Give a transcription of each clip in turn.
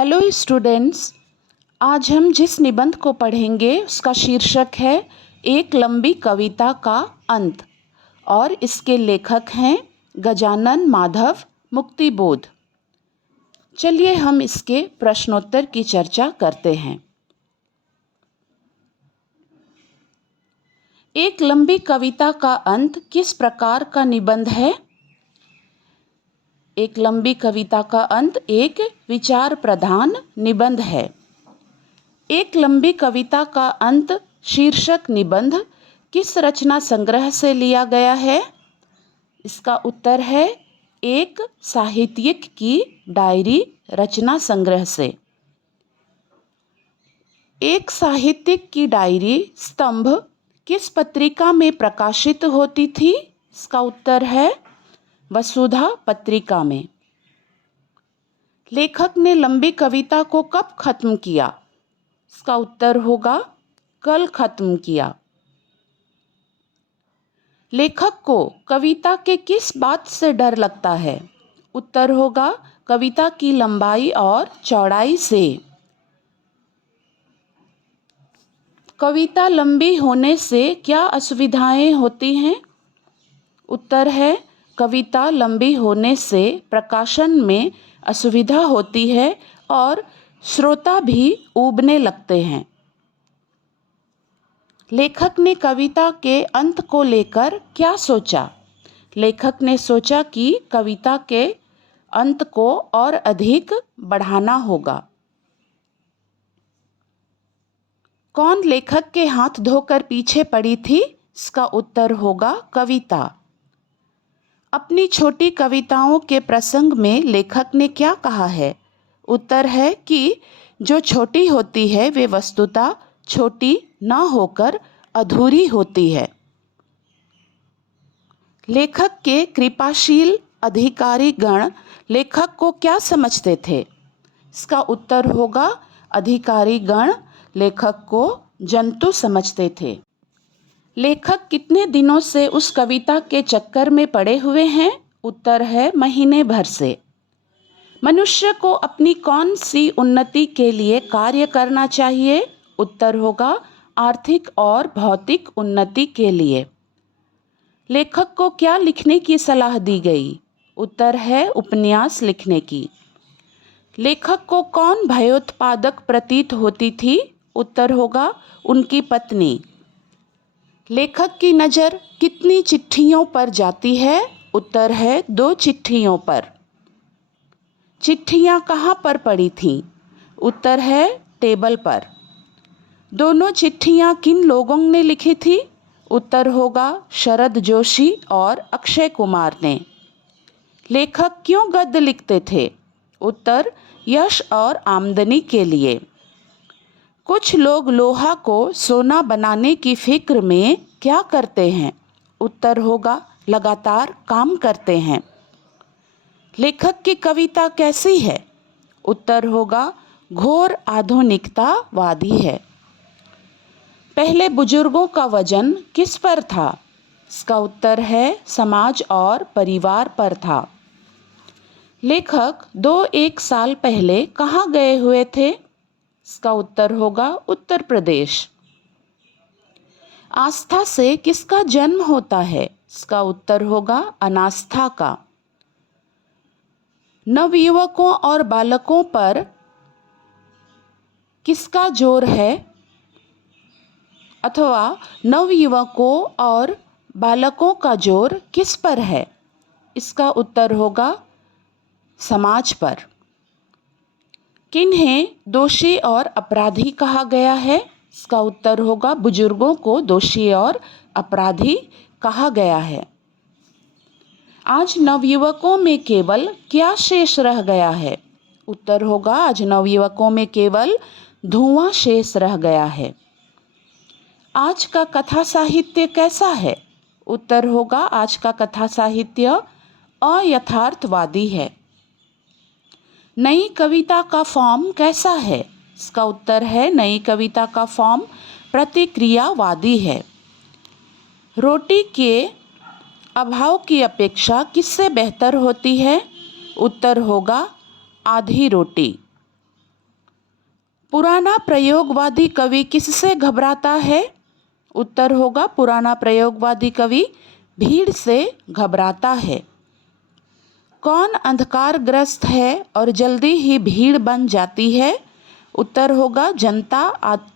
Hello students. आज हम जिस निबंध को पढ़ेंगे उसका शीर्षक है एक लंबी कविता का अंत और इसके लेखक हैं गजानन माधव मुक्तिबोध। चलिए हम इसके प्रश्नोत्तर की चर्चा करते हैं। एक लंबी कविता का अंत किस प्रकार का निबंध है? एक लंबी कविता का अंत एक विचार प्रधान निबंध है। एक लंबी कविता का अंत शीर्षक निबंध किस रचना संग्रह से लिया गया है? इसका उत्तर है एक साहित्यिक की डायरी रचना संग्रह से। एक साहित्यिक की डायरी स्तंभ किस पत्रिका में प्रकाशित होती थी? इसका उत्तर है वसुधा पत्रिका में। लेखक ने लंबी कविता को कब खत्म किया? इसका उत्तर होगा कल खत्म किया। लेखक को कविता के किस बात से डर लगता है? उत्तर होगा कविता की लंबाई और चौड़ाई से। कविता लंबी होने से क्या असुविधाएं होती हैं? उत्तर है कविता लंबी होने से प्रकाशन में असुविधा होती है और श्रोता भी ऊबने लगते हैं। लेखक ने कविता के अंत को लेकर क्या सोचा? लेखक ने सोचा कि कविता के अंत को और अधिक बढ़ाना होगा। कौन लेखक के हाथ धोकर पीछे पड़ी थी? इसका उत्तर होगा कविता। अपनी छोटी कविताओं के प्रसंग में लेखक ने क्या कहा है? उत्तर है कि जो छोटी होती है वे वस्तुतः छोटी न होकर अधूरी होती है। लेखक के कृपाशील अधिकारी गण लेखक को क्या समझते थे? इसका उत्तर होगा अधिकारी गण लेखक को जंतु समझते थे। लेखक कितने दिनों से उस कविता के चक्कर में पड़े हुए हैं? उत्तर है महीने भर से। मनुष्य को अपनी कौन सी उन्नति के लिए कार्य करना चाहिए? उत्तर होगा आर्थिक और भौतिक उन्नति के लिए। लेखक को क्या लिखने की सलाह दी गई? उत्तर है उपन्यास लिखने की। लेखक को कौन भयोत्पादक प्रतीत होती थी? उत्तर होगा उनकी पत्नी। लेखक की नज़र कितनी चिट्ठियों पर जाती है? उत्तर है 2 चिट्ठियों पर। चिट्ठियाँ कहाँ पर पड़ी थीं? उत्तर है टेबल पर। दोनों चिट्ठियाँ किन लोगों ने लिखी थी? उत्तर होगा शरद जोशी और अक्षय कुमार ने। लेखक क्यों गद्य लिखते थे? उत्तर यश और आमदनी के लिए। कुछ लोग लोहा को सोना बनाने की फिक्र में क्या करते हैं? उत्तर होगा लगातार काम करते हैं। लेखक की कविता कैसी है? उत्तर होगा घोर आधुनिकतावादी है। पहले बुजुर्गों का वजन किस पर था? इसका उत्तर है समाज और परिवार पर था। लेखक 2-1 साल पहले कहाँ गए हुए थे? इसका उत्तर होगा उत्तर प्रदेश। आस्था से किसका जन्म होता है? इसका उत्तर होगा अनास्था का। नवयुवकों और बालकों पर किसका जोर है? अथवा नवयुवकों और बालकों का जोर किस पर है? इसका उत्तर होगा समाज पर। किन्हें दोषी और अपराधी कहा गया है? इसका उत्तर होगा बुजुर्गों को दोषी और अपराधी कहा गया है। आज नवयुवकों में केवल क्या शेष रह गया है? उत्तर होगा आज नवयुवकों में केवल धुआं शेष रह गया है। आज का कथा साहित्य कैसा है? उत्तर होगा आज का कथा साहित्य अयथार्थवादी है। नई कविता का फॉर्म कैसा है? इसका उत्तर है नई कविता का फॉर्म प्रतिक्रियावादी है। रोटी के अभाव की अपेक्षा किससे बेहतर होती है? उत्तर होगा आधी रोटी। पुराना प्रयोगवादी कवि किससे घबराता है? उत्तर होगा पुराना प्रयोगवादी कवि भीड़ से घबराता है। कौन अंधकारग्रस्त है और जल्दी ही भीड़ बन जाती है? उत्तर होगा जनता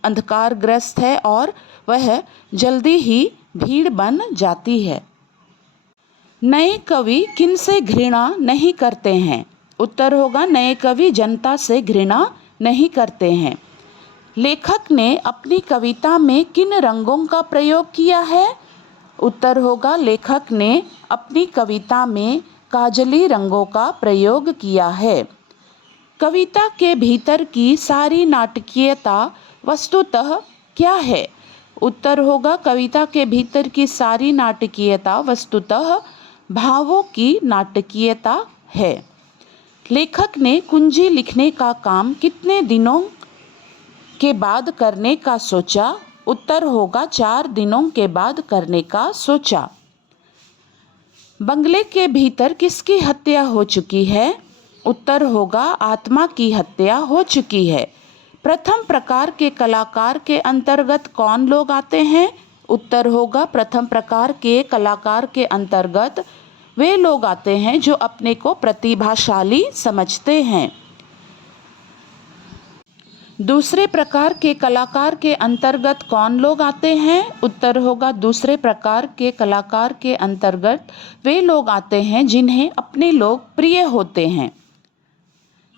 अंधकारग्रस्त है और वह जल्दी ही भीड़ बन जाती है। नए कवि किनसे घृणा नहीं करते हैं? उत्तर होगा नए कवि जनता से घृणा नहीं करते हैं। लेखक ने अपनी कविता में किन रंगों का प्रयोग किया है? उत्तर होगा लेखक ने अपनी कविता में काजली रंगों का प्रयोग किया है। कविता के भीतर की सारी नाटकीयता वस्तुतः क्या है? उत्तर होगा कविता के भीतर की सारी नाटकीयता वस्तुतः भावों की नाटकीयता है। लेखक ने कुंजी लिखने का काम कितने दिनों के बाद करने का सोचा? उत्तर होगा 4 दिनों के बाद करने का सोचा। बंगले के भीतर किसकी हत्या हो चुकी है? उत्तर होगा आत्मा की हत्या हो चुकी है। प्रथम प्रकार के कलाकार के अंतर्गत कौन लोग आते हैं? उत्तर होगा प्रथम प्रकार के कलाकार के अंतर्गत वे लोग आते हैं जो अपने को प्रतिभाशाली समझते हैं। दूसरे प्रकार के कलाकार के अंतर्गत कौन लोग आते हैं? उत्तर होगा दूसरे प्रकार के कलाकार के अंतर्गत वे लोग आते हैं जिन्हें अपने लोग प्रिय होते हैं।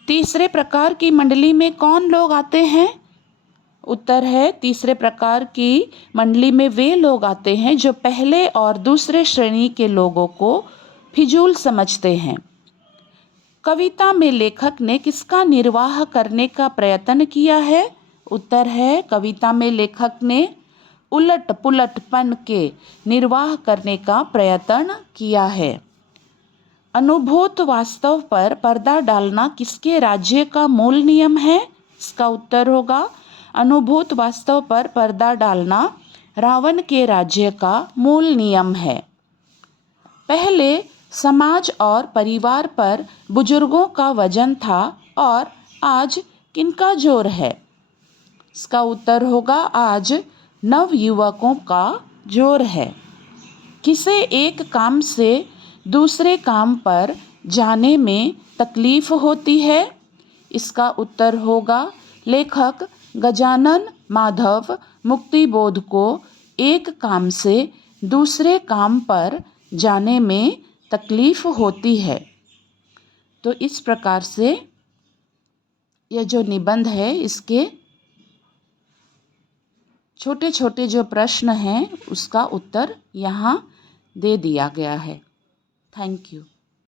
तीसरे प्रकार की मंडली में कौन लोग आते हैं? उत्तर है तीसरे प्रकार की मंडली में वे लोग आते हैं जो पहले और दूसरे श्रेणी के लोगों को फिजूल समझते हैं। कविता में लेखक ने किसका निर्वाह करने का प्रयत्न किया है? उत्तर है कविता में लेखक ने उलट पुलटपन के निर्वाह करने का प्रयत्न किया है। अनुभूत वास्तव पर पर्दा डालना किसके राज्य का मूल नियम है? इसका उत्तर होगा अनुभूत वास्तव पर पर्दा डालना रावण के राज्य का मूल नियम है। पहले समाज और परिवार पर बुजुर्गों का वजन था और आज किनका जोर है? इसका उत्तर होगा आज नवयुवकों का जोर है। किसे एक काम से दूसरे काम पर जाने में तकलीफ होती है? इसका उत्तर होगा लेखक गजानन माधव मुक्तिबोध को एक काम से दूसरे काम पर जाने में तकलीफ होती है। तो इस प्रकार से यह जो निबंध है इसके छोटे छोटे जो प्रश्न हैं उसका उत्तर यहाँ दे दिया गया है। Thank you.